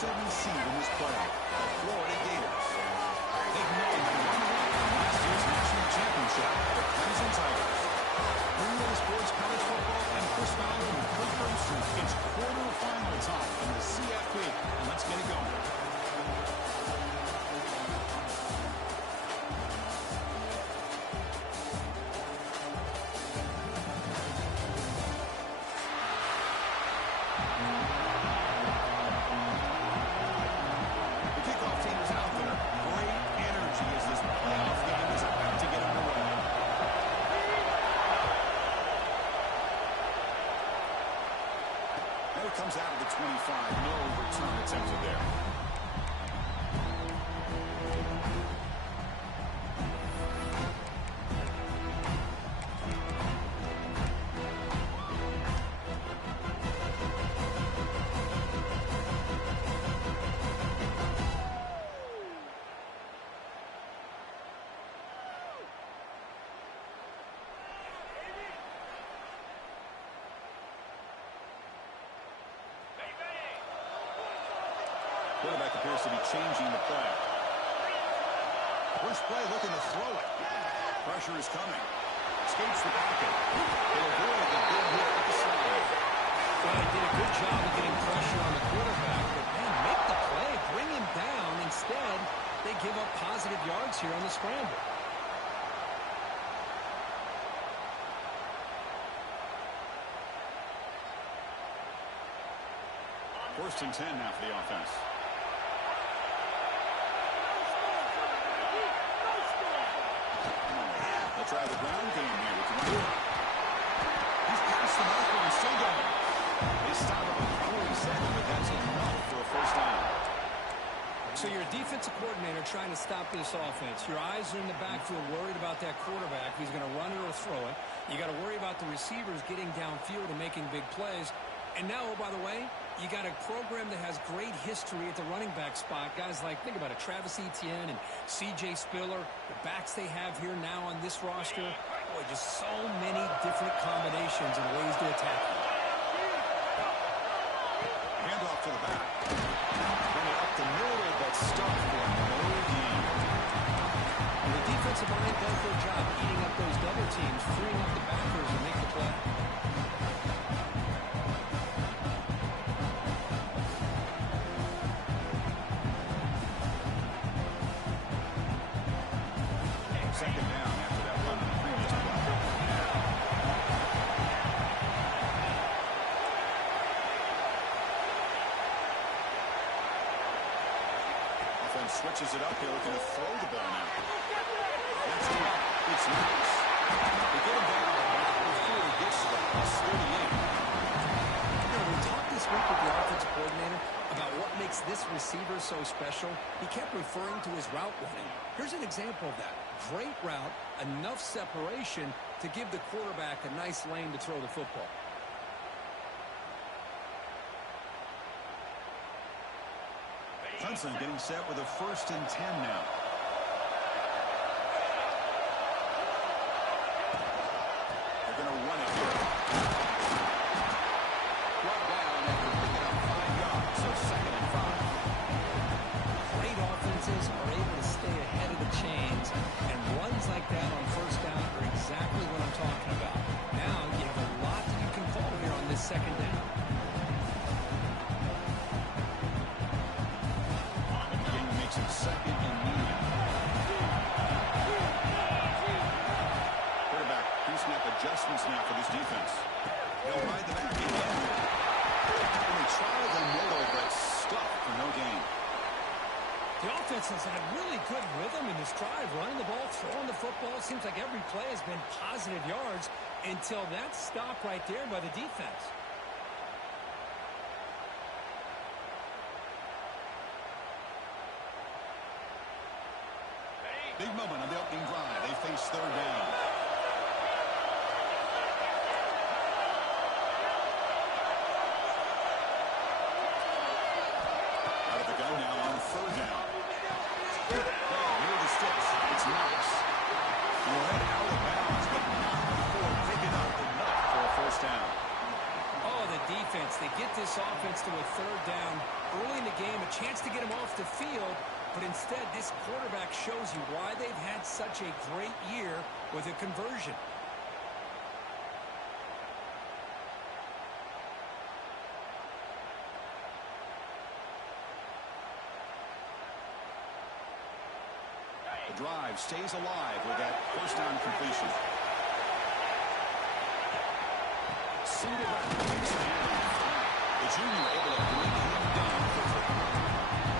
seven seed in this playoff, the Florida Gators. They've won the runner-up from last year's national championship, the Crimson Tigers. Premier Sports College Football and Chris Fowler with Kirk Herbstreit. It's quarterfinal time in the CFP, and let's get it going. Comes out of the 25. No return attempted there. Quarterback appears to be changing the play. First play looking to throw it. Pressure is coming. Escapes the pocket. He'll avoid the big hit at the side. Well, he did a good job of getting pressure on the quarterback, but man, make the play, bring him down. Instead, they give up positive yards here on the scramble. First and 10 now for the offense. They'll try the ground game here with Ryan. He's past the marker and still going. They stop him at 47, but that's enough for a first down. So you're a defensive coordinator trying to stop this offense. Your eyes are in the backfield worried about that quarterback who's going to run it or throw it. You got to worry about the receivers getting downfield and making big plays. And now, oh, by the way, you got a program that has great history at the running back spot. Guys like, think about it, Travis Etienne and C.J. Spiller, the backs they have here now on this roster. Boy, just so many different combinations and ways to attack them. Handoff to the back. Bring it up the middle, but stuck for no gain. And the defensive line does their job eating up those double teams, freeing up the backers to make the play. Second down after that run on the previous play. Offense switches it up here, looking to throw the ball now. That's it. It's nice. They get him down before he gets to the house 38. We talked this week with the offensive coordinator about what makes this receiver so special. He kept referring to his route running. Here's an example of that. Great route, enough separation to give the quarterback a nice lane to throw the football. Clemson getting set with a first and 10 now. They're going to run it here. Brought down after picking up 5 yards, so second and 5. Great offenses are able to stay ahead of the chains, and runs like that on first down are exactly what I'm talking about. Now you have a lot that you can call here on this second down. King makes it second and medium. Quarterback pre-snap adjustments now for this defense. They'll ride the back again. And they try the middle, but stuck for no gain. The offense has had really good rhythm in this drive, running the ball, throwing the football. It seems like every play has been positive yards until that stop right there by the defense. Big moment on the opening drive. They face third down. Out of the gun now on third down. Near the sticks. It's Knox. He'll head out of bounds, but not before picking up enough for a first down. Oh, the defense. They get this offense gets to a third down early in the game, a chance to get him off the field, but instead this quarterback shows you why they've had such a great year with a conversion. The drive stays alive with that first down completion. Single back. The junior able to bring him down quickly.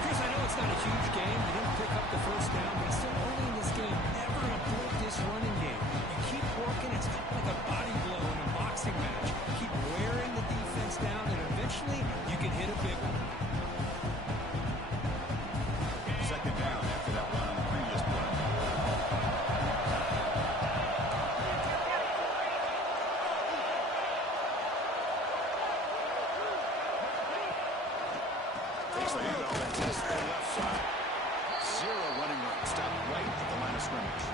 Chris, I know it's not a huge game. You didn't pick up the first down, but still early in this game, never abort this running game. You keep working. It's kind of like a body blow in a boxing match. Keep wearing the defense down, and eventually you can hit a big one. Second down after that run on the previous play. Takes the handoff and tests the left side. Zero running room. Stop right at the line of scrimmage.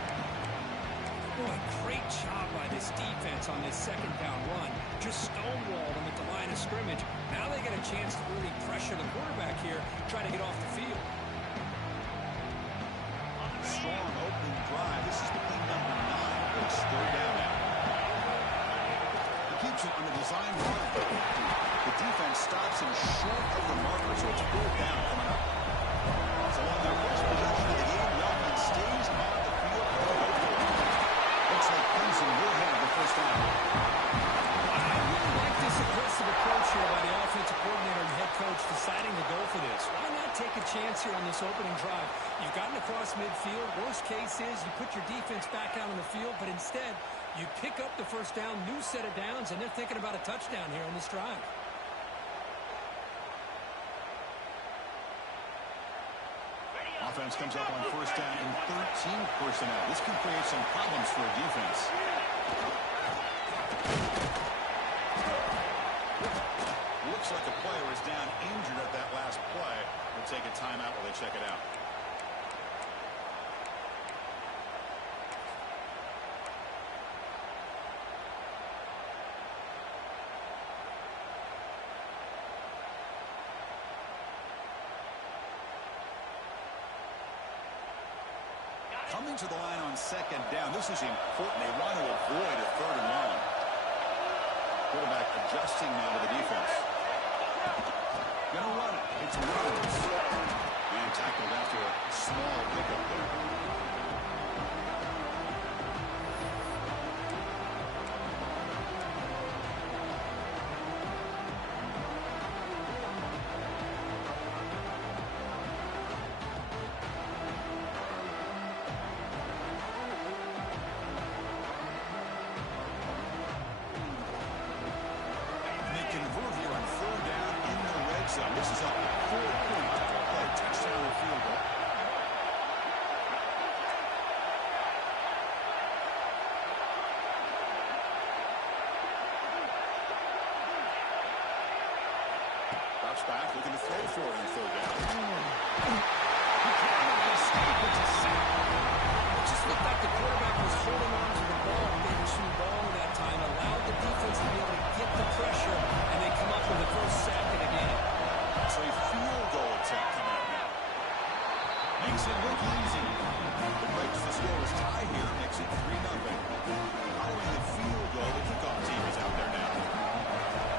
Boy, great job by this defense on this second down run. Just stonewalled them at the line of scrimmage. Now they get a chance to really pressure the quarterback here, try to get off the field. Strong opening drive. This is between number 9. It's third down now. He keeps it on the design run. The defense stops him short of the marker, so it's fourth down coming up. So on their first possession of the game, the offense stays on the field. Looks like Clemson will have the first down. I really like this aggressive approach here by the offensive coordinator and head coach deciding to go for this. Why not take a chance here on this opening drive? You've gotten across midfield. Worst case is you put your defense back out on the field, but instead you pick up the first down, new set of downs, and they're thinking about a touchdown here on this drive. Offense comes up on first down and 13 personnel. This can create some problems for a defense. Looks like a player is down injured at that last play. We'll take a timeout while they check it out. Coming to the line on second down. This is important. They want to avoid a third and long. Quarterback adjusting now to the defense. Gonna run it. It's Rhodes. And tackled after a small pickup there. This is a 4-point play, touchdown or field goal. Drops back, looking to throw for it in third down. It just looked like the quarterback was holding on to the ball a bit too long that time, allowed the defense to be able to get the pressure, and they come up with the first sack of the game. So a field goal attempt coming up now. Makes it look easy. It breaks the scoreless tie here, makes it 3-0. Following the field goal, the kickoff team is out there now.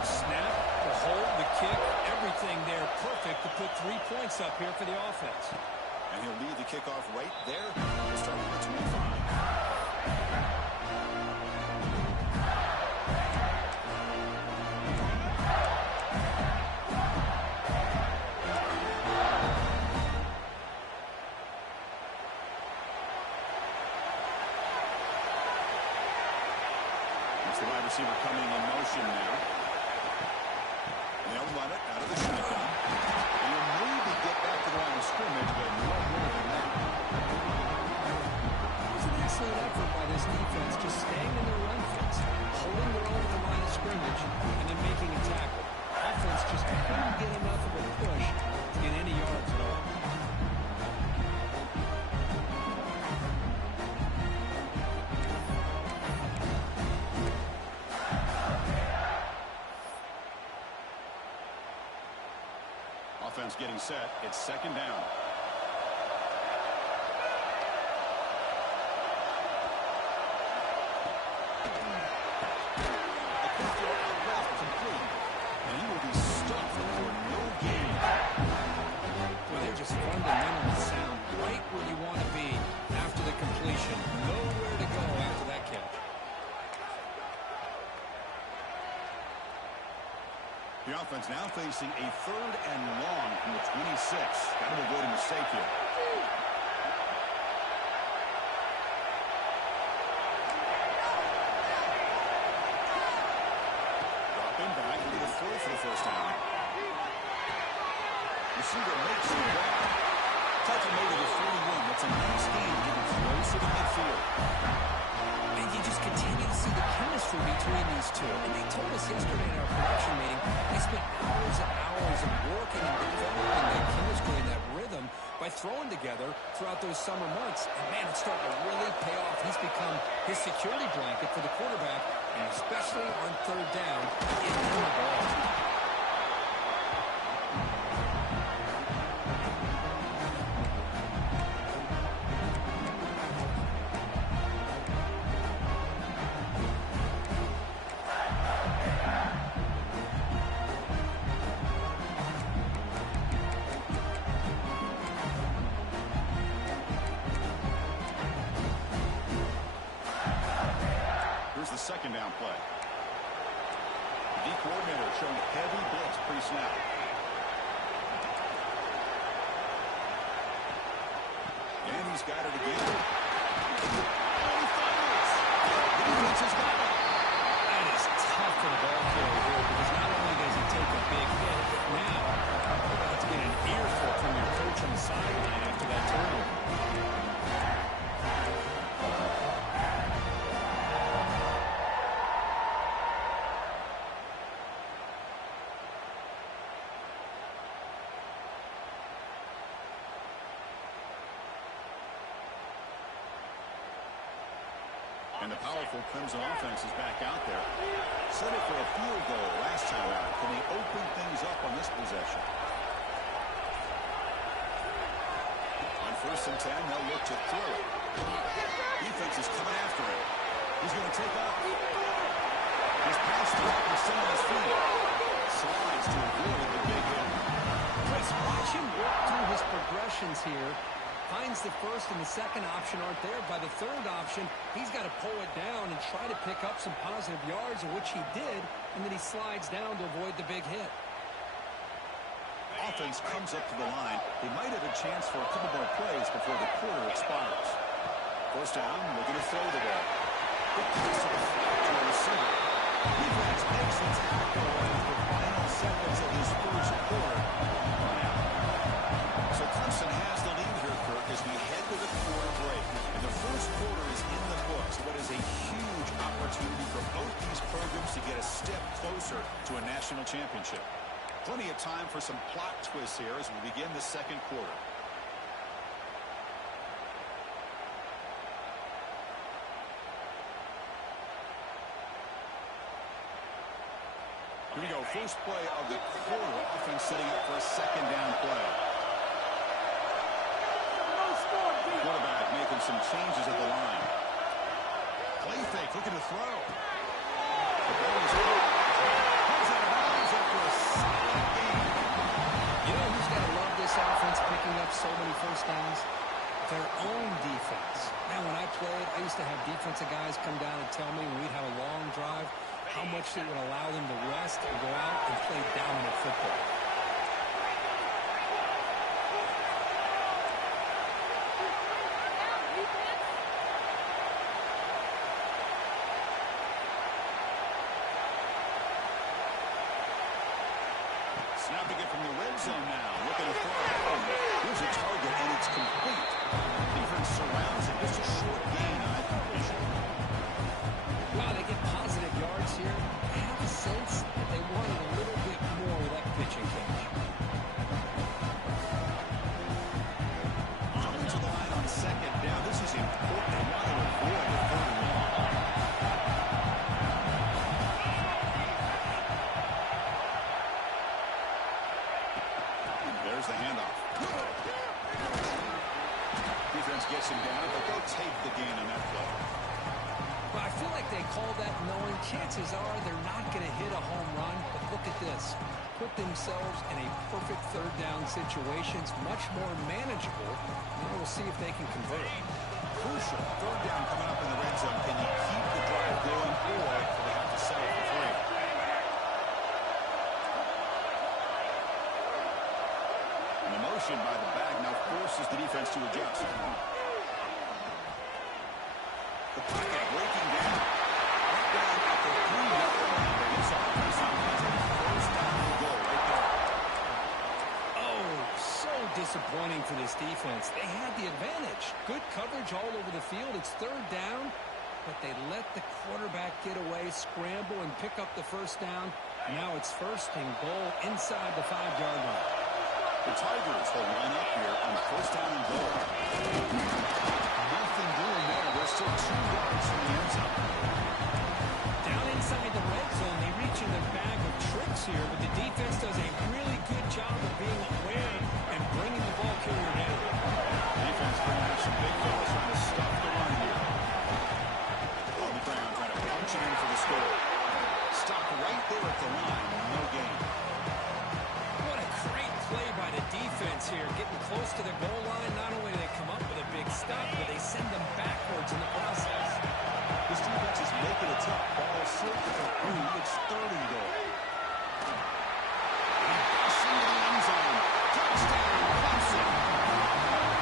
Snap, the hold, the kick, everything there perfect to put 3 points up here for the offense. And he'll lead the kickoff right there. We'll start with the 25. The wide receiver coming in motion now. And they'll run it out of the shotgun. And he'll maybe get back to the line of scrimmage, but no more than that. It was an excellent effort by this defense, just staying in their run fence, holding their own at the line of scrimmage, and then making a tackle. Offense just couldn't get enough of a push to get any yards at all. Offense getting set. It's second down. And he will be stuffed for no gain. Well, they're just fundamentally sound right where you want to be after the completion. Nowhere to go after that catch. The offense now facing a 3rd and long from the 26. Got to avoid a mistake here. Dropping back, he'll get a throw for the first time. Receiver makes the grab. Touching over the 41. That's a nice gain. Getting explosive in midfield. And you just continue to see the chemistry between these two. And they told us yesterday in our production meeting, they spent hours and hours of working and developing that chemistry and that rhythm by throwing together throughout those summer months. And, man, it's starting to really pay off. He's become his security blanket for the quarterback, and especially on 3rd down, getting him the ball. Here's the second down play. The D coordinator showing heavy blitz pre-snap. And he's got it again. And he fires. The defense has got it. That is tough for the ball carrier here because not only does he take a big hit, but now you're about to get an earful from your coach on the sideline after that turnover. And the powerful Clemson offense is back out there. Set it for a field goal last time out. Can they open things up on this possession? On 1st and 10, they'll look to throw it. Defense is coming after him. He's going to take off. He's past the back and still on his feet. Slides to avoid the big hit. Chris, watch him work through his progressions here. Finds the first and the second option aren't there. By the 3rd option, he's got to pull it down and try to pick up some positive yards, of which he did, and then he slides down to avoid the big hit. Offense comes up to the line. They might have a chance for a couple more plays before the quarter expires. 1st down, looking to throw the ball. It comes to the flat to a receiver. Defense makes the tackle as the final seconds of this 1st quarter run out. So Clemson has the lead here, Kirk, as we head to the quarter break. And the 1st quarter is in the books. What is a huge opportunity for both these programs to get a step closer to a national championship. Plenty of time for some plot twists here as we begin the 2nd quarter. Here we go. First play of the quarter. Offense setting up for a 2nd down play. Quarterback making some changes at the line. Play fake, looking to throw. The ball is out. Comes out of bounds after a solid game. You know who's got to love this offense picking up so many 1st downs? Their own defense. Man, when I played, I used to have defensive guys come down and tell me when we'd have a long drive how much it would allow them to rest and go out and play dominant football. Snapping it from the red zone now. Looking to throw. Here's a target, and it's complete. Defense surrounds it. Just a short gain on that completion. Wow, they get positive yards here. I have a sense that they wanted a little bit more of that pitching catch. Going to the line on 2nd down. This is important. They want to avoid a 3rd and long. the handoff. Defense gets him down, but they'll take the gain on that play. Well, I feel like they call that knowing chances are they're not going to hit a home run. But look at this. Put themselves in a perfect third down situation. It's much more manageable. Now we'll see if they can convert. Crucial. Third down coming up in the red zone. Can you keep the drive going, or do they have to settle for 3? And the motion by the back now forces the defense to adjust. The pocket breaking down. Right down at the 3-yard line. This offense has a first down and goal right there. Oh, so disappointing for this defense. They had the advantage. Good coverage all over the field. It's third down, but they let the quarterback get away, scramble, and pick up the first down. Now it's first and goal inside the 5-yard line. The Tigers will line up here on first down and goal. Nothing doing there. They're still 2 yards from the end zone. Down inside the red zone, they reach in the bag of tricks here, but the defense does a really good job of being aware and bringing the ball carrier down. Defense bringing out some big fellas trying to stop the run here. On the ground, trying to punch it in for the score. Stopped right there at the line. No gain. What a great play by the defense here. Getting close to the goal line, not only do they come up with a big stop, but they send them backwards in the process. This defense is making it tough. Ball short with a 3. It's third and goal. He busts into the end zone. Touchdown, Clemson.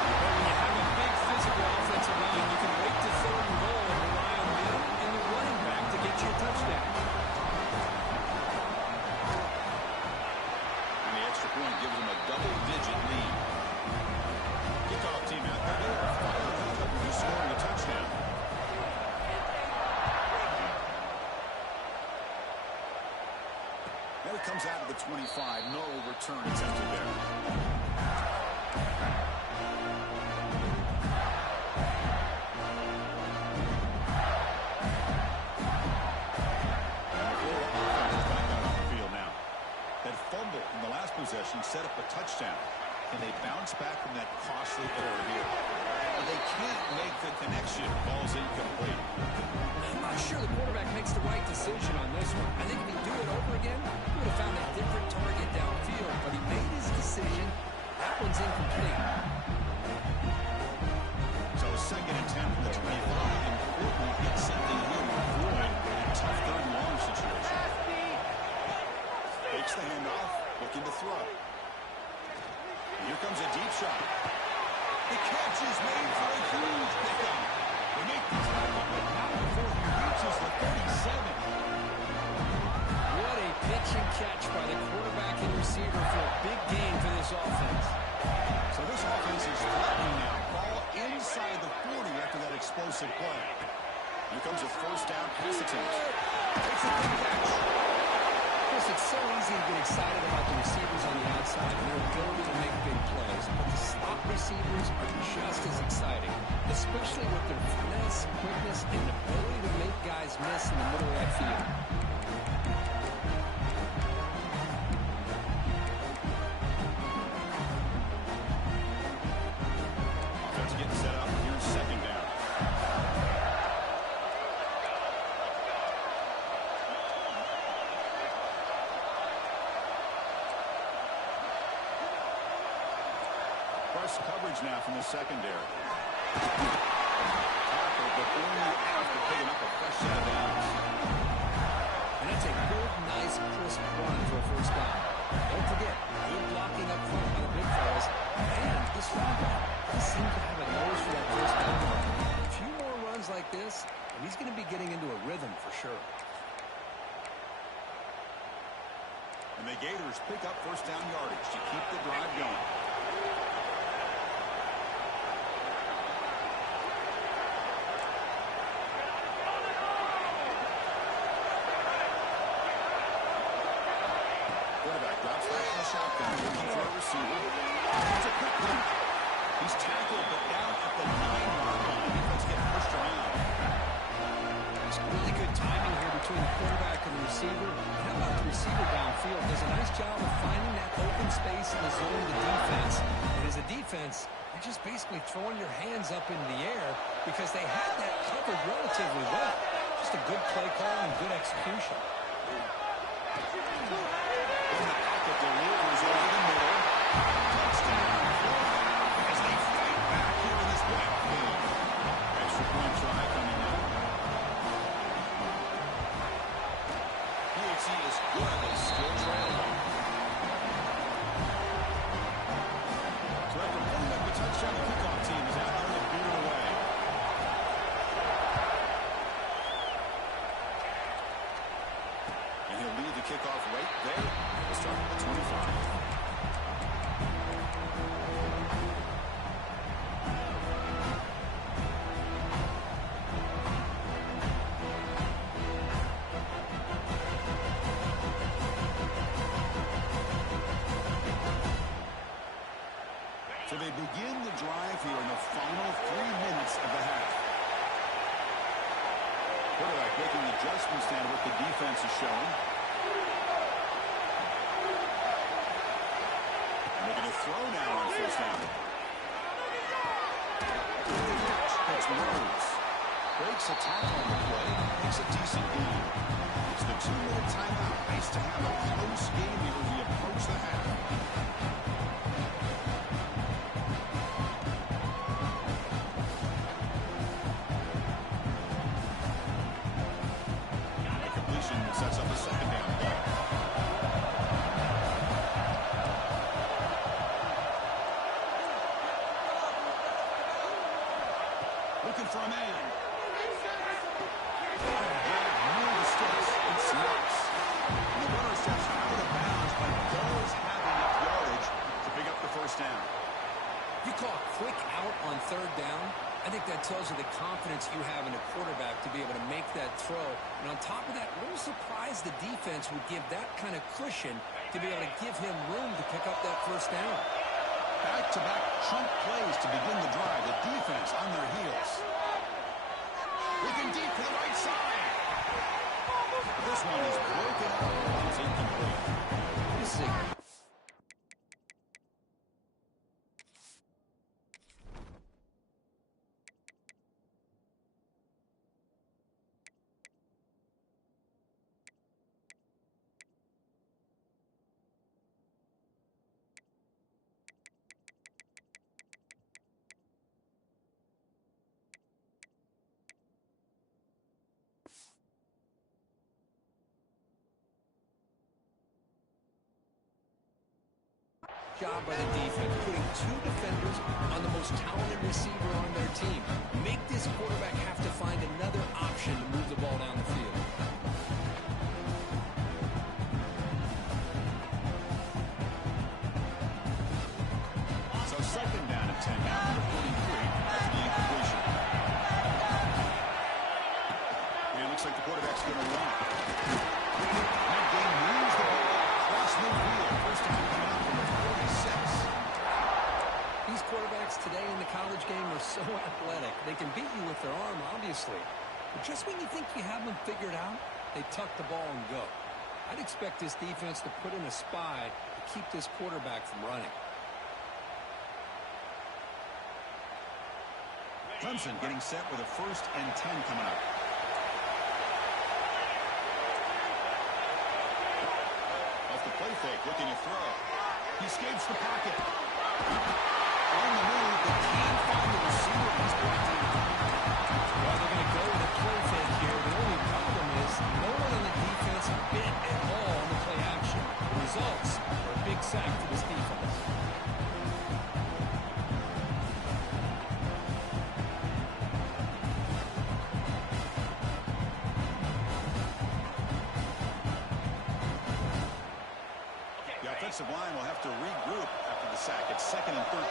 But when you have a big physical offensive line, you can wait to third and goal and rely on them and the running back to get you a touchdown. And the extra point gives them a double-digit lead. Kickoff team out there. They are fired up after scoring a touchdown. And it comes out of the 25. No return attempted there. Fumble in the last possession set up a touchdown. Can they bounce back from that costly error here? They can't make the connection. Ball's incomplete. I'm not sure the quarterback makes the right decision on this one. I think if he'd do it over again, he would have found a different target downfield. But he made his decision. That one's incomplete. So second and 10 from the 25. Important to get something here with Floyd in a tough third and long situation. Takes the handoff, looking to throw. Here comes a deep shot. The catch is made for a huge pickup. They make the tackle, but not before he reaches the 37. What a pitch and catch by the quarterback and receiver for a big gain for this offense. So this offense is threatening now. Ball inside the 40 after that explosive play. Here comes a first down pass attempt. Takes a big catch. It's so easy to get excited about the receivers on the outside and their ability to make big plays, but the slot receivers are just as exciting, especially with their finesse, quickness, and ability to make guys miss in the middle of that field. Offense getting set up. Here's second down. Coverage now from the secondary. Tackle, but only after picking up a fresh set of downs. And that's a good, nice, crisp run for a first down. Don't forget, good blocking up front by the big fellas. And this running back, he seems to have a nose for that first down. A few more runs like this, and he's going to be getting into a rhythm for sure. And the Gators pick up first down yardage to keep the drive going. Quarterback drops back in the shotgun, looking for a receiver. It's a quick play. He's tackled, but down at the 9-yard line. Defense getting pushed around. It's really good timing here between the quarterback and the receiver. And how about the receiver downfield? Does a nice job of finding that open space in the zone of the defense defense, you're just basically throwing your hands up in the air because they had that covered relatively well. Just a good play call and good execution. Delivers over the middle. Touchdown. As they fight back here in this backfield. Extra point try coming up. UHC is good. They still trail. So after putting up the touchdown, the kickoff team is out there to boot it away. And he'll lead the kickoff right there. We'll start at the 25. So they begin the drive here in the final 3 minutes of the half. Quarterback making adjustments down to what the defense is showing. Making a throw now on first down. It's Rhodes. Breaks a tackle on the play. Makes a decent gain. It's the 2-minute timeout. Nice to have a close game here as we approach the half. Sets up a second down play. Looking for a man. Near the sticks and snaps. And the runner steps out of bounds, but does have enough yardage to pick up the first down. You call a quick out on third down. I think that tells you the confidence you have in a quarterback to be able to make that throw. And on top of that, a little surprised the defense would give that kind of cushion to be able to give him room to pick up that first down. Back-to-back chunk plays to begin the drive. The defense on their heels. Looking deep to the right side. This one is broken up. It's incomplete. This is job by the defense, putting two defenders on the most talented receiver on their team. Make this quarterback have to find another option to move the ball down the field. So second down and 10 now, number 43 after the incompletion. And it looks like the quarterback's going to run. That game moves the ball across midfield. First time coming out from the 46. These quarterbacks today in the college game are so athletic. They can beat you with their arm, obviously. But just when you think you have them figured out, they tuck the ball and go. I'd expect this defense to put in a spy to keep this quarterback from running. Clemson getting set with a 1st and 10 coming up. Off the play fake, looking to throw. He escapes the pocket. On the move, but can't find the receiver. He's brought down. Well, they're going to go with a play fake here. The only problem is no one on the defense bit at all on the play action. The results are a big sack for this defense. The offensive line will have to regroup after the sack. It's 2nd and 13.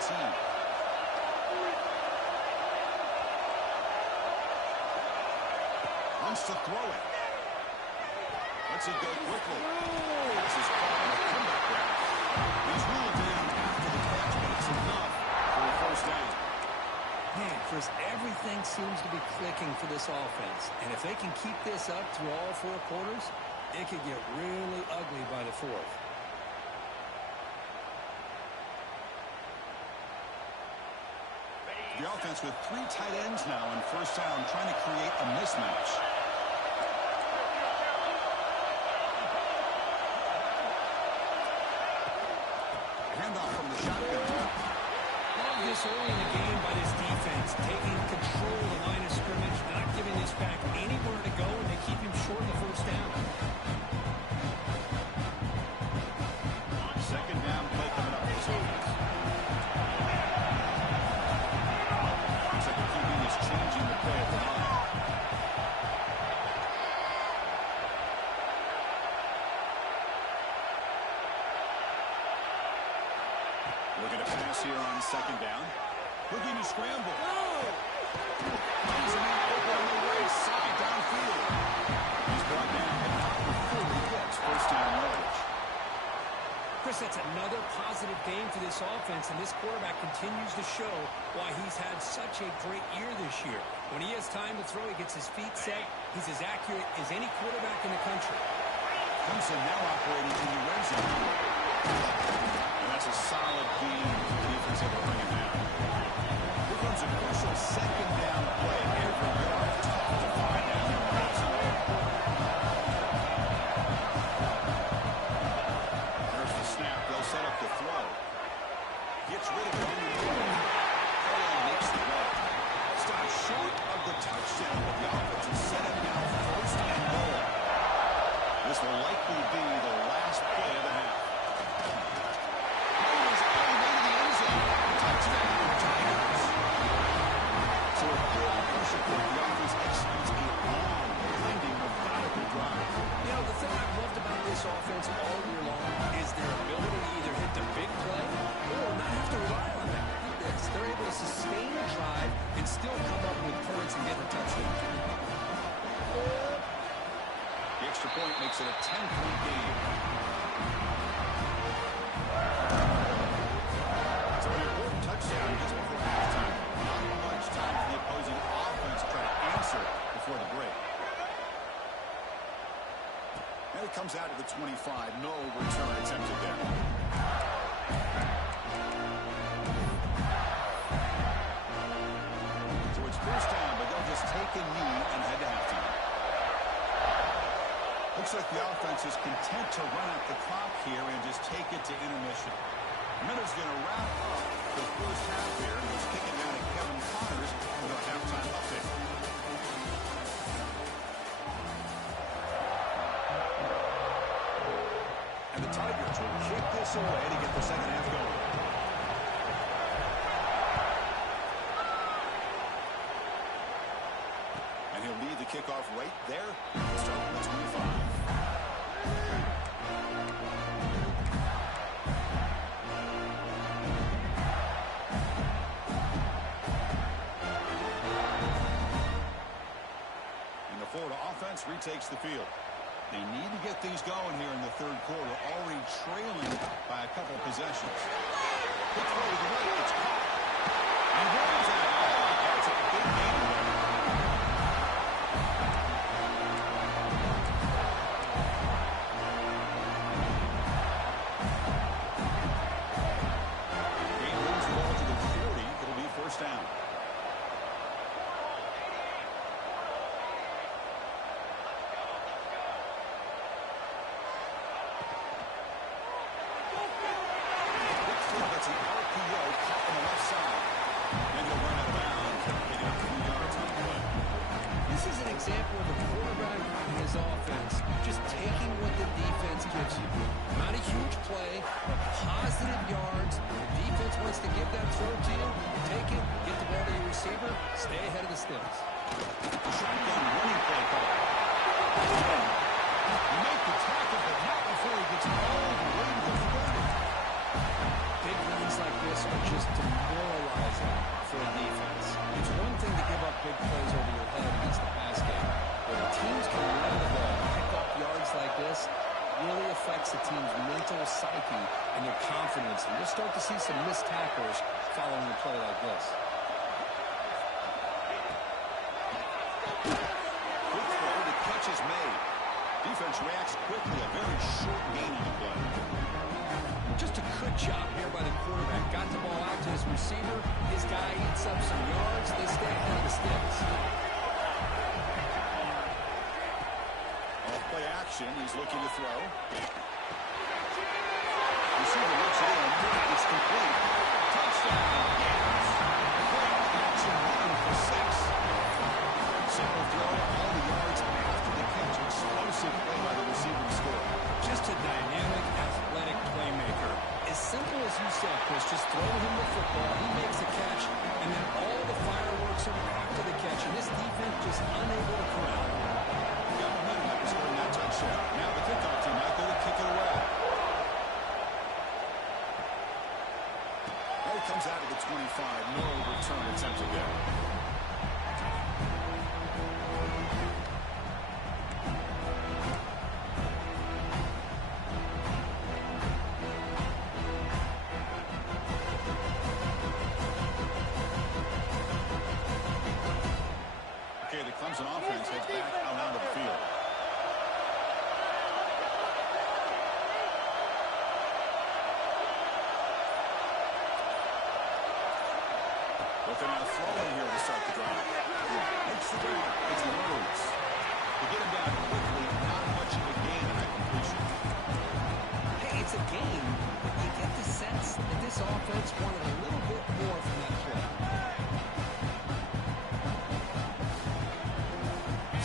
Wants to throw it. Lets it go quickly. This is caught on a comeback route. He's ruled down after the catch, but it's enough for a first down. Man, Chris, everything seems to be clicking for this offense. And if they can keep this up through all 4 quarters, it could get really ugly by the 4th. The offense with 3 tight ends now in first down, trying to create a mismatch. Handoff from the shotgun. Love this early in the game by this defense, taking control of the line of scrimmage, not giving this back anywhere to go, and they keep him short of the first down. Second down play coming up for this offense. Looks like the QB is changing the play at the line. Looking to pass here on second down. Looking to scramble. He's a man open on the right side downfield. He's brought down and not before he gets first down yardage. Chris, that's another positive game for this offense, and this quarterback continues to show why he's had such a great year this year. When he has time to throw, he gets his feet set. He's as accurate as any quarterback in the country. Clemson now operating in the red zone. And that's a solid gain for the defense able to bring it down. Here comes a crucial second down play. Every yard tough to find down here in the red zone. There's the snap. They'll set up the throw. Gets rid of it in the middle. Play makes the play. Stops short of the touchdown, but the offense is set up now first and goal. This will likely be the last play of the half. He's on the way to the end zone. Touchdown, Tigers. So a good pressure point. The offense executes a long, winding, methodical drive. You know, the thing I've loved about this offense all year long is their ability to either hit the big play or not have to rely on that. Look at this. They're able to sustain a drive and still come up with points and get a touchdown. The extra point makes it a 10-point game. So an important touchdown just before halftime. Not much time for the opposing offense to try to answer before the break. And it comes out to the 25. No return attempted there. So it's first down, but they'll just take a knee and head to halftime. Looks like the offense is content to run out the clock here and just take it to intermission. Miller's going to wrap up the first half here, and he's kicking out at Kevin Connors with our halftime update. And the Tigers will kick this away to get the second half going. And he'll lead the kickoff right there. Starting at the 25. And the Florida offense retakes the field. They need to get things going here in the third quarter, already trailing by a couple possessions. Quick throw to the right, it's caught. And Williams out. That's a big gain there. Gain moves the ball to the 40. It'll be first down. That's an RPO caught on the left side. And he'll run out of bounds. They get a few yards on the play. This is an example of a quarterback and his offense just taking what the defense gives you. Not a huge play, but positive yards. The defense wants to give that throw to you. Take it, get the ball to your receiver, stay ahead of the sticks. Shotgun running play call. Make the tackle, but not before he gets all the way to the 30. Big runs like this are just demoralizing for a defense. It's one thing to give up big plays over your head against the pass game, but when teams can run the ball and pick up yards like this, really affects the team's mental psyche and their confidence. And you'll start to see some missed tackles following a play like this. Quick throw, the catch is made. Defense reacts quickly, a very short gain on the play. Just a good job here by the quarterback. Got the ball out to his receiver. His guy eats up some yards. They stay ahead of the sticks. Off play action. He's looking to throw. Receiver looks it in. It's complete. Touchdown. Gators. Play action running for 6. Simple throw. All the yards after the catch. Explosive play by the receiver to score. Just a dynamic, athletic playmaker. As simple as you said, Chris, just throw him the football, he makes a catch, and then all the fireworks are after the catch, and this defense just unable to corral him. Got momentum after scoring that touchdown. Now the kickoff team out there to kick it away. Well, it comes out of the 25. No return attempt again. Clemson offense heads back out onto the field. But they're now throwing here to start the drive. Makes the grab. It's Rhodes. To get him down quickly, not much of a gain on that completion. Hey, it's a game, but you get the sense that this offense wanted a little bit more from that play.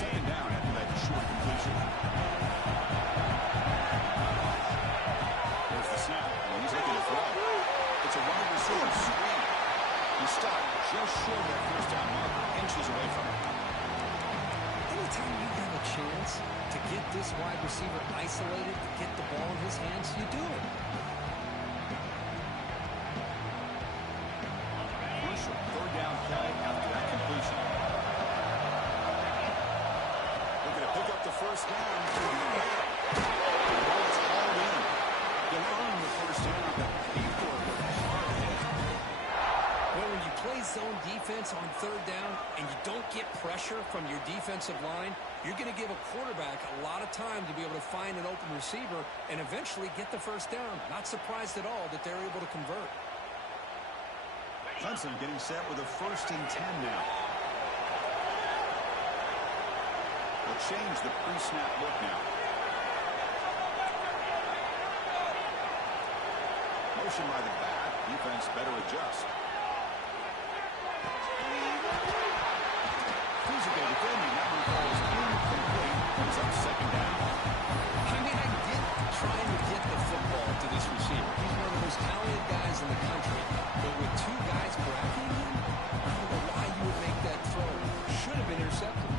Second down after that short completion. There's the snap. And he's looking to throw. It's a wide receiver screen. He stopped just short of that first down marker, inches away from it. Anytime you have a chance to get this wide receiver isolated, to get the ball in his hands, you do it. Crucial third down play after that completion. Pick up the first down through the air. The ball is hauled in. They're not on the first down, but people are hard hit. Well, when you play zone defense on third down and you don't get pressure from your defensive line, you're going to give a quarterback a lot of time to be able to find an open receiver and eventually get the first down. Not surprised at all that they're able to convert. Clemson getting set with a 1st and 10 now. Will change the pre-snap look now. Motion by the back. Defense better adjust. Physical defending. That one falls incomplete. Comes up second down. I mean, I get trying to get the football to this receiver. He's one of the most talented guys in the country. But with 2 guys bracketing him, I don't know why you would make that throw. Should have been intercepted.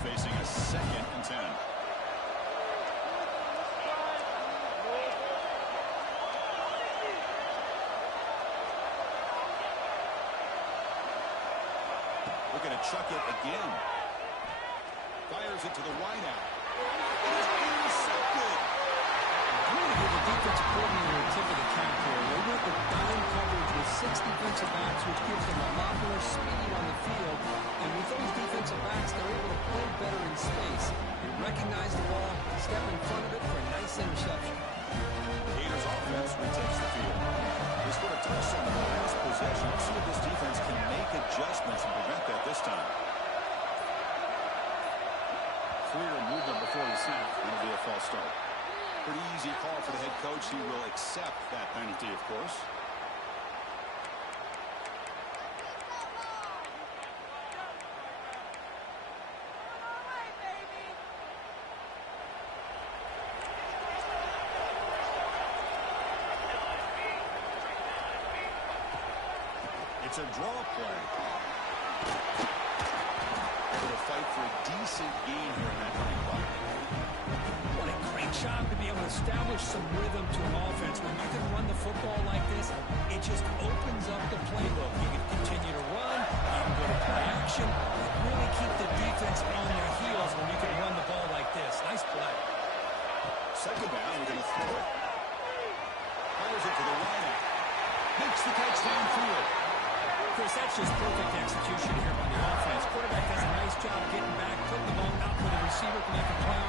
Facing a 2nd and 10. Looking to chuck it again. Fires it to the wideout. It is intercepted. I'm going to give the defensive coordinator a tip of the cap here. They went with dime coverage with 6 defensive backs, which gives them a lot more speed on the field. And with those defensive backs, they're able to play better in space. They recognize the ball, step in front of it for a nice interception. Gators offense retakes the field. They scored a touchdown in the last possession. Let's see if this defense can make adjustments and prevent that this time. Clear movement before the snap. That'll be a false start. Pretty easy call for the head coach. He will accept that penalty, of course. It's a draw play. Able to fight for a decent gain here in that running play. What a great job to be able to establish some rhythm to an offense. When you can run the football like this, it just opens up the playbook. You can continue to run, you can go to play action, really keep the defense on their heels when you can run the ball like this. Nice play. Second down, we're going to throw it. Fires it to the wideout. Makes the catch downfield. Chris, that's just perfect execution here by the offense. Quarterback does a nice job getting back, putting the ball out where the receiver can make a play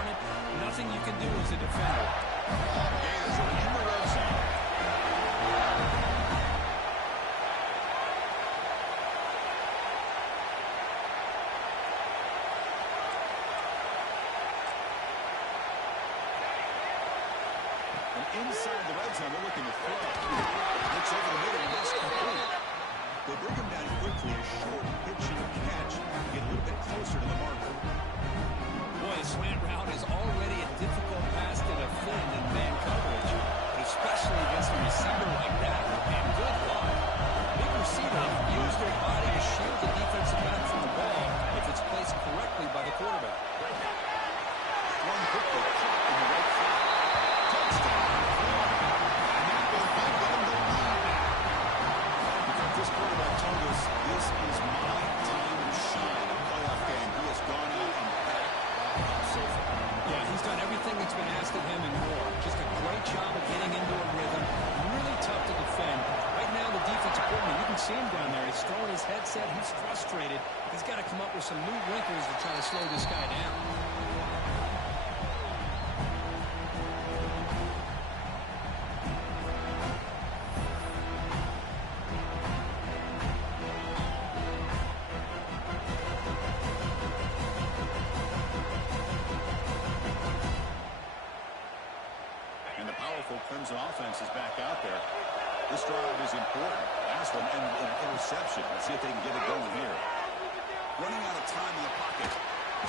inside the red zone. They're looking to throw. Looks over the middle, and that's complete. They bring him down quickly. A short pitch and catch to get a little bit closer to the marker. Boy, the slant route is already a difficult pass to defend in man coverage, but especially against a receiver like that. And good luck. Big receiver use their body to shield the defensive back from the ball if it's placed correctly by the quarterback. One quickly caught in the right foot. Touchdown. And that will give them the lead back. Because this quarterback told us this is my time to shine. A playoff game. He has gone out and back so far. Yeah, he's done everything that's been asked of him and more. Just a great job of getting into a rhythm. Really tough to defend. Right now, the defensive coordinator, you can see him down there. He's throwing his headset. He's frustrated. He's got to come up with some new wrinkles to try to slow this guy down. And the powerful Crimson offense is back out there. This drive is important. Last one, and an interception. Let's see if they can get it going here. Running out of time in the pocket.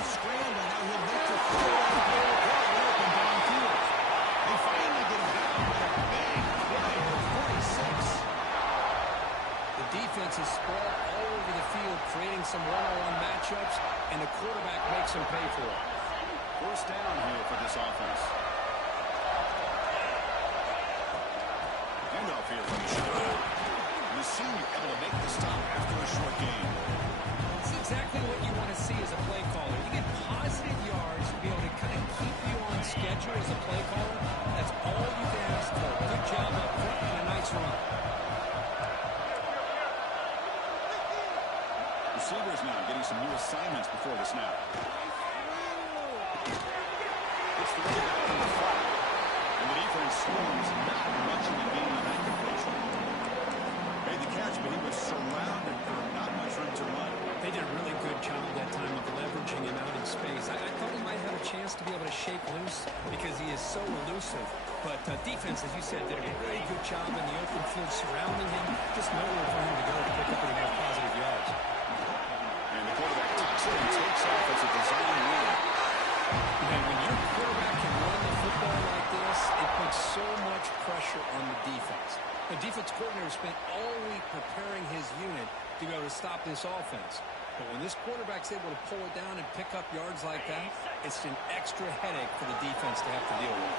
Scrambling, now he'll make the throw. Up and downfield. They finally get him down with a big play for 46. The defense is spread all over the field, creating some one-on-one matchups, and the quarterback makes them pay for it. First down here for this offense. Handoff here from Shaw. The senior able to make the stop after a short gain. It's exactly what you want to see as a play caller. You get positive yards to be able to kind of keep you on schedule as a play caller. That's all you can ask for. Good job up front and a nice run. Receivers now getting some new assignments before the snap. It's the way back from the flat. And the defense swarms not much of a gain on that completion. Made the catch, but he was surrounded for not much room to run. They did a really good job that time of leveraging him out in space. I thought he might have a chance to be able to shake loose because he is so elusive. But defense, as you said, did a really good job in the open field surrounding him. Just nowhere for him to go to pick up any more positive yards. And the quarterback tucks it and takes off as a design win. And when your quarterback can run the football like this, it puts so much pressure on the defense. The defense coordinator spent all week preparing his unit to be able to stop this offense. But when this quarterback's able to pull it down and pick up yards like that, it's an extra headache for the defense to have to deal with.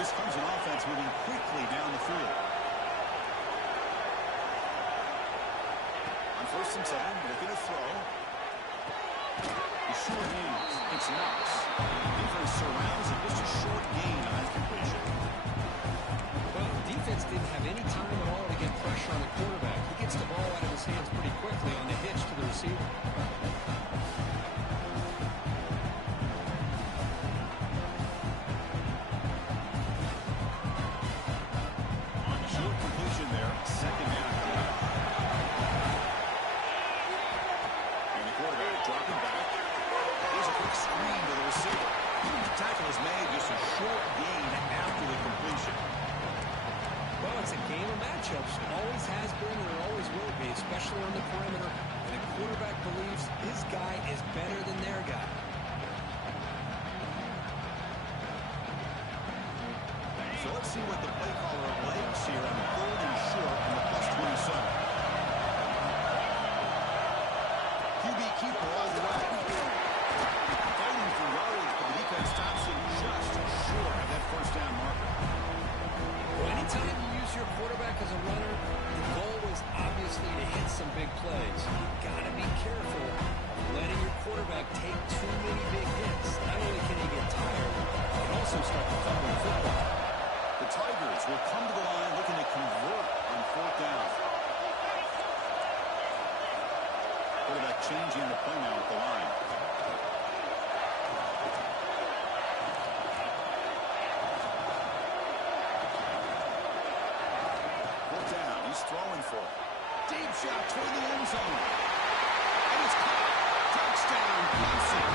This comes an offense moving quickly down the field. On 1st and 10, looking to throw. The short hands. It's Knox. Defense surrounds it. Just a short gain on that completion. Well, defense didn't have any time at all to get pressure on the quarterback. He gets the ball out of his hands pretty quickly on the hitch to the receiver. Short completion there. Second down. And the quarterback dropping back. Here's a quick screen to the receiver. The tackle is made, just a short gain after the completion. Well, it's a game of matchups. Always has been and it always will be, especially on the perimeter. And the quarterback believes his guy is better than their guy. So let's see what the play caller likes here on 3rd and short on the +27. QB keeper all the way. Fighting for yards, but the defense stops him just short of that first down marker. Well, anytime you use your quarterback as a runner, the goal is obviously to hit some big plays. You've got to be careful of letting your quarterback take too many big hits. Not only can he get tired, he can also start to fumble the football. The Tigers will come to the line looking to convert on 4th down. Quarterback changing the play now at the line. Throwing for it. Deep shot toward the end zone. And it's caught. Touchdown, Clemson.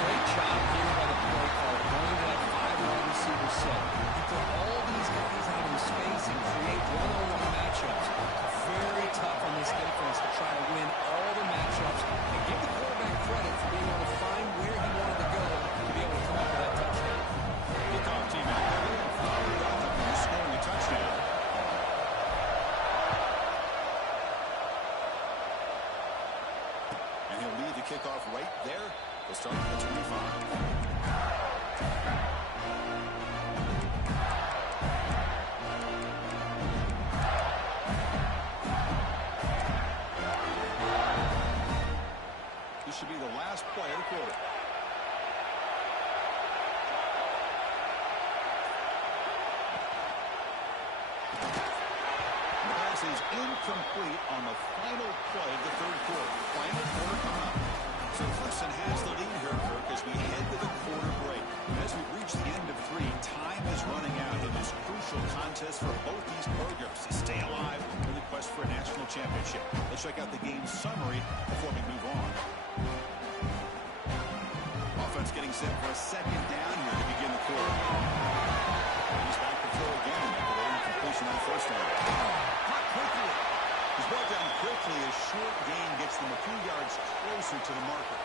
Great job here by the play caller, going to that 5-wide receiver set. He put is incomplete on the final play of the third quarter. Final quarter coming up. So Clemson has the lead here, Kirk, as we head to the quarter break. As we reach the end of 3, time is running out in this crucial contest for both these programs to stay alive in the quest for a national championship. Let's check out the game summary before we move on. Offense getting set for a second down here to begin the quarter. He's back to throw again after the incompletion on first down. Caught quickly. He's brought down quickly. A short gain gets them a few yards closer to the marker.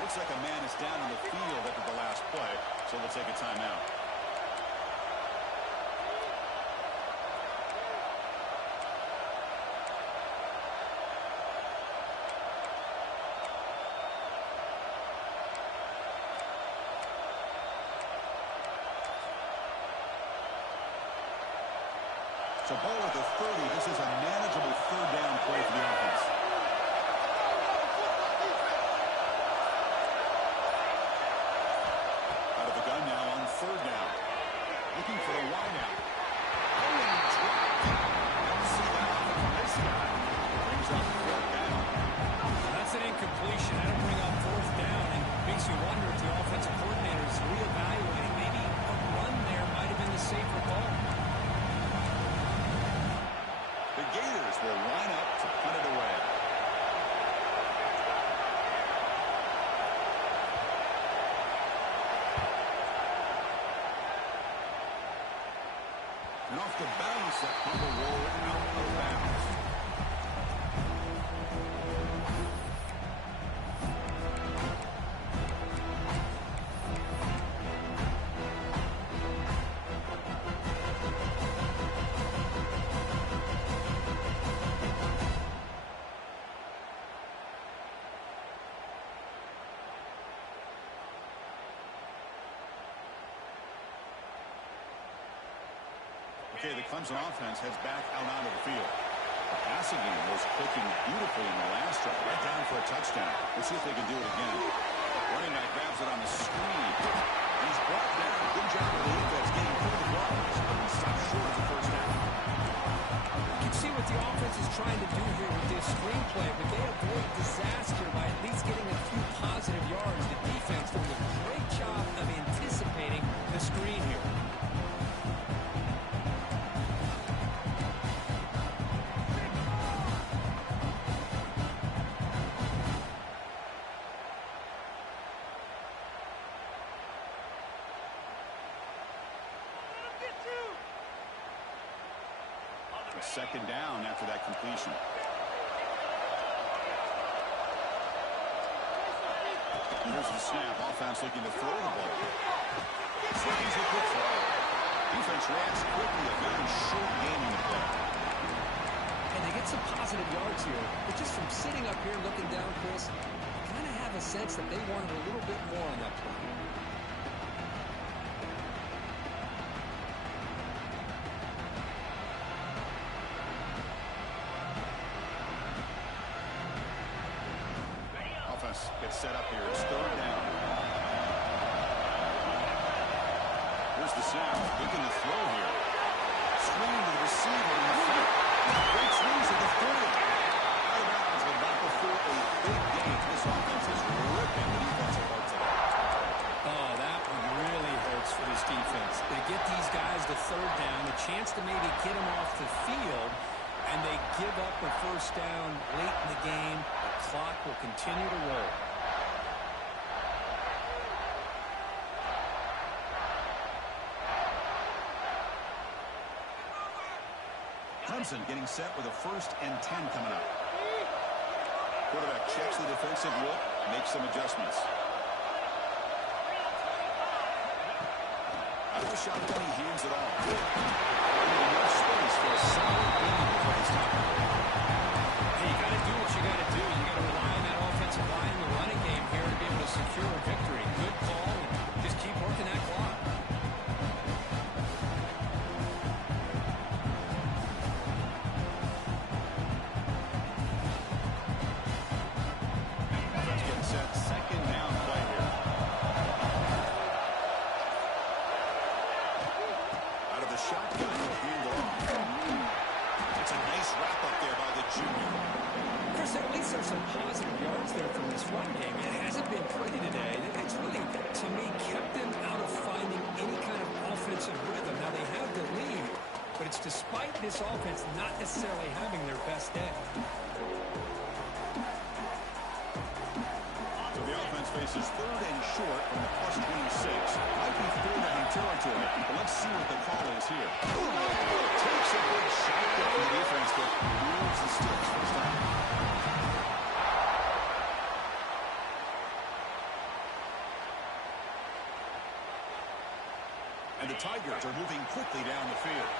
Looks like a man is down in the field after the last play, so they'll take a timeout. So ball at the 30. This is a manageable third down play for the offense. Out of the gun now on third down. Looking for a wideout. Oh, and he dropped. Don't see that from this guy. Brings up fourth down. That's an incompletion. That'll bring up fourth down, and makes you wonder if the offensive coordinator is reevaluating. Maybe a run there might have been the safer call. The Gators will line up to punt it away. And off the bounce, that punt will roll out of bounds. Okay, the Clemson offense heads back out onto the field. The passing game was clicking beautifully in the last drive, right down for a touchdown. Let's see if they can do it again. Running back grabs it on the screen. He's brought down. Good job of the defense getting through the blockers, but he stopped short of the first down. You can see what the offense is trying to do here with this screenplay, but they avoid disaster by at least getting a few positive yards. The defense doing a great job of anticipating the screen here. A second down after that completion. Here's the snap. Offense looking to throw the ball. Slides a quick throw. Defense reacts quickly. A very short game in the play. And they get some positive yards here. But just from sitting up here looking down, Chris, I kind of have a sense that they wanted a little bit more on that play. Gets set up here. It's third down. Here's the snap. Looking to throw here. Screen to the receiver in the front. Great swings at the 30. Out of bounds, but not before a big gain. This offense is ripping the defensive parts of it. Oh, that one really hurts for this defense. They get these guys to third down, a chance to maybe get them off the field, and they give up a first down late in the game. The clock will continue to roll. Clemson getting set with a 1st and 10 coming up. Quarterback checks the defensive look, makes some adjustments. Out of the shotgun, he hands it off. Enough space for a solid gain before he stops. Hey, you got to do what you got to do. You got to rely on that offensive line in the running game here to be able to secure a victory. Good call, and just keep working that clock. Shotgun will hand it off. It's a to me, kept them out of finding any kind of offensive rhythm. Now, they have the lead, but it's despite this offense not necessarily having their best day. So the offense faces third and short from the plus 26. Might be third down territory, but let's see what the call is here. Takes a big shot there from the defense, but moves the sticks first down. And the Tigers are moving quickly down the field.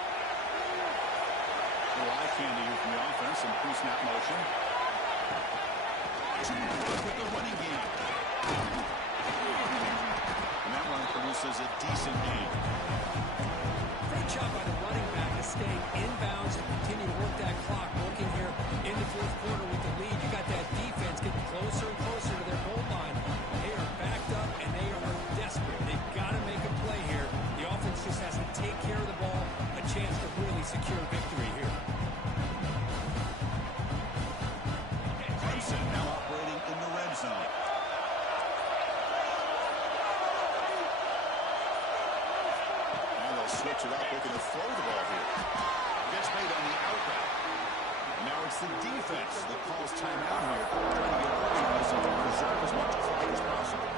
A little eye candy here from the offense in pre-snap motion. To work with the running game. And that run produces a decent gain. Great job by the running back to stay inbounds and continue to work that clock. Looking here in the fourth quarter with the lead, you got that defense getting closer and closer to their goal line. They are backed up and they are desperate. They've got to make a play here. The offense just has to take care of the ball, a chance to really secure victory here. Clemson now operating in the red zone. And they'll switch it up, looking to throw the ball here. Gets made on the out route. Now it's the defense that calls timeout here, trying to get early on this and preserve as much clock as possible.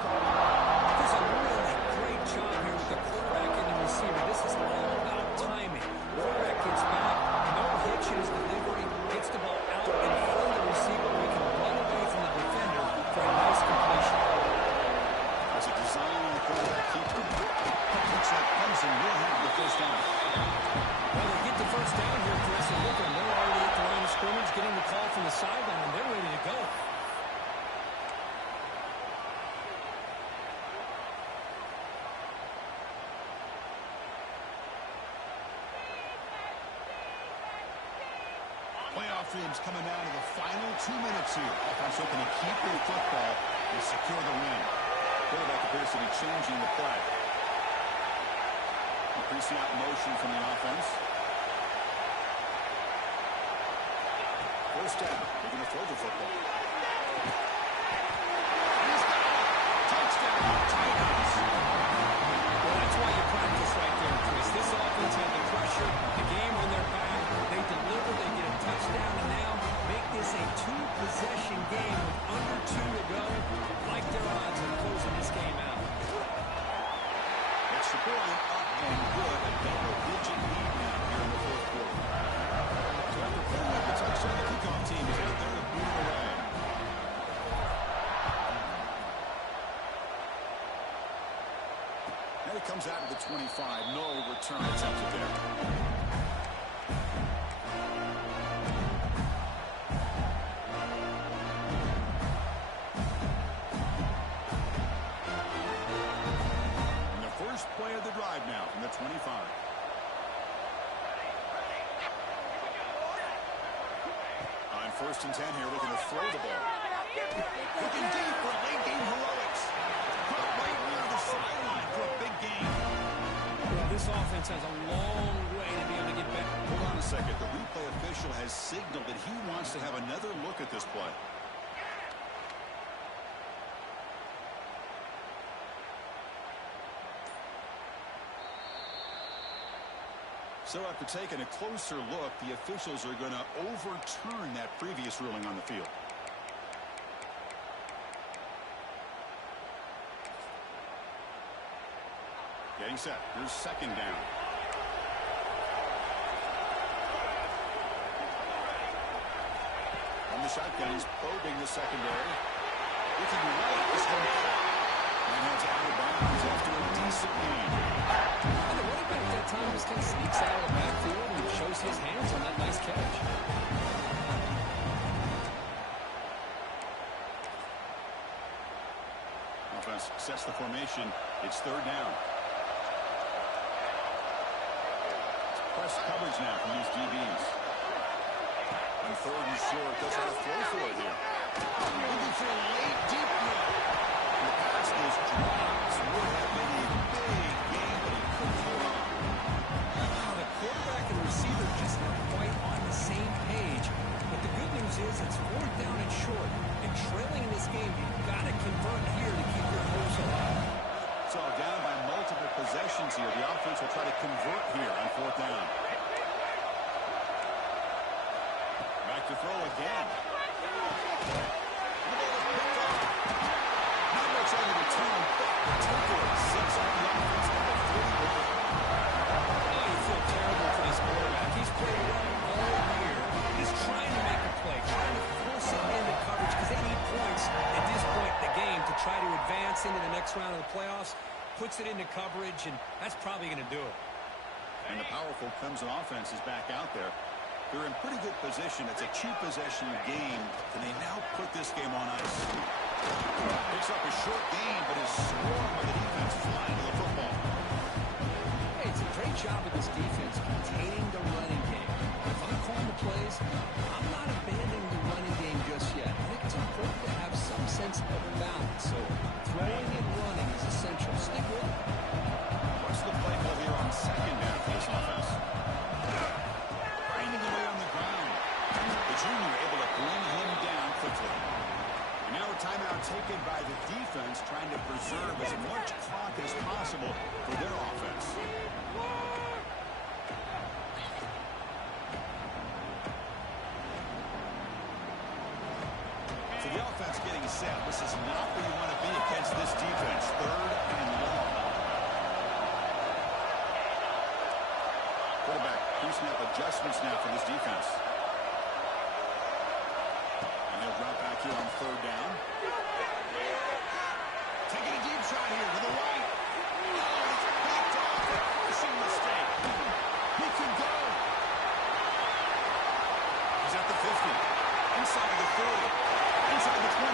There's a really great job here with the quarterback and the receiver. This is all about timing. Quarterback gets back, no hitches, delivery, gets the ball out in front of the receiver. We can run away from the defender for a nice completion. As a design on the quarterback keeps him. Looks like Clemson will have the first down. Well, they get the first down here, Chris, and look at them. They're already at the line of scrimmage, getting the call from the sideline. They're ready to go. Playoff games coming down to the final 2 minutes here. Offense looking to keep their football and secure the win. Quarterback appears to be changing the play. A pre-snap motion from the offense. First down. They're going to throw the football. He's got it. Touchdown, Tigers. Well, that's why you practice right there, Chris. This offense had the pressure, the game on their back. They deliver, they get a touchdown, and now make this a two-possession game with under 2 to go. Like their odds of closing this game out. Extra point up and good. A double-digit lead now here in the fourth quarter. So after pulling up the touchdown, the kickoff team is out there to boot it away. And it comes out to the 25. No return attempted there. Play of the drive now from the 25. On first and 10 here, looking to throw the ball. Looking deep for late game heroics. Put right near the sideline for a big gain. Well, this offense has a long way to be able to get back. Hold on a second. The replay official has signaled that he wants to have another look at this play. So after taking a closer look, the officials are going to overturn that previous ruling on the field. Getting set. Here's second down. On the shotgun, he's probing the secondary. Looking right, this one caught. And that's out of bounds after a decent gain. And the running back that time just kind of sneaks out of the backfield and shows his hands on that nice catch. Offense sets the formation. It's third down. It's press coverage now from these DBs. On third and short, does have a throw for it here. Looking for a late deep run. The pass was dropped. Would have been a big game, but he couldn't hold on. The quarterback and the receiver just not quite on the same page. But the good news is it's fourth down and short. And trailing in this game, you've got to convert here to keep your hopes alive. downs here. The offense will try to convert here on 4th down. Back to throw again. Not much on the return, but takeaway 6 on the offense at the 41. Oh, you feel terrible for this quarterback. He's played well all year. He's trying to make a play, trying to force it into coverage because they need points at this point in the game to try to advance into the next round of the playoffs. Puts it into coverage, and that's probably going to do it. And the powerful Clemson offense is back out there. They're in pretty good position. It's a 2-possession game. Can they now put this game on ice? Picks up a short gain, but is swarmed by the defense flying to the football. Hey, it's a great job of this defense containing the running game. If I'm calling the plays, I'm not abandoning the running game just yet. I think it's important to have some sense of balance. So throwing and running is essential. Stick with it. What's the play call here on 2nd down for this offense? Finding away on the ground. The junior able to bring him down quickly. And now a timeout taken by the defense, trying to preserve as much clock as possible for their offense. So the offense getting set. This is not where you want to be against this defense. 3rd and long. Quarterback pre-snap adjustments now for this defense. And he'll drop back here on 3rd down. Taking a deep shot here to the right. Oh, it's backed off. A crushing mistake. He can go. He's at the 50. Inside the 40. Inside the 20.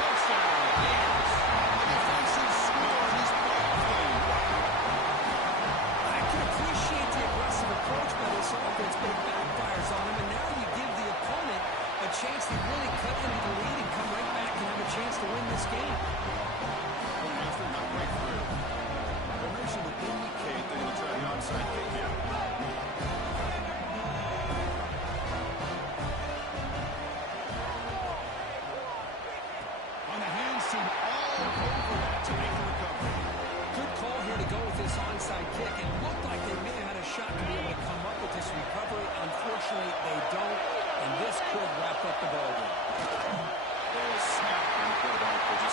Touchdown. Bears. The defensive score in this playoff game. I can appreciate the aggressive approach by this offense, but it backfires on them, and now you give the opponent a chance to really cut into the lead and come right back and have a chance to win this game. Point after, not break through. Formation would indicate they're going to try the onside kick here. On the hands team all over that to make the recovery. Good call here to go with this onside kick. It looked like they may have had a shot to be able to come up with this recovery. Unfortunately, they don't, and this could wrap up the ball game. Ball is snapped, and the quarterback will just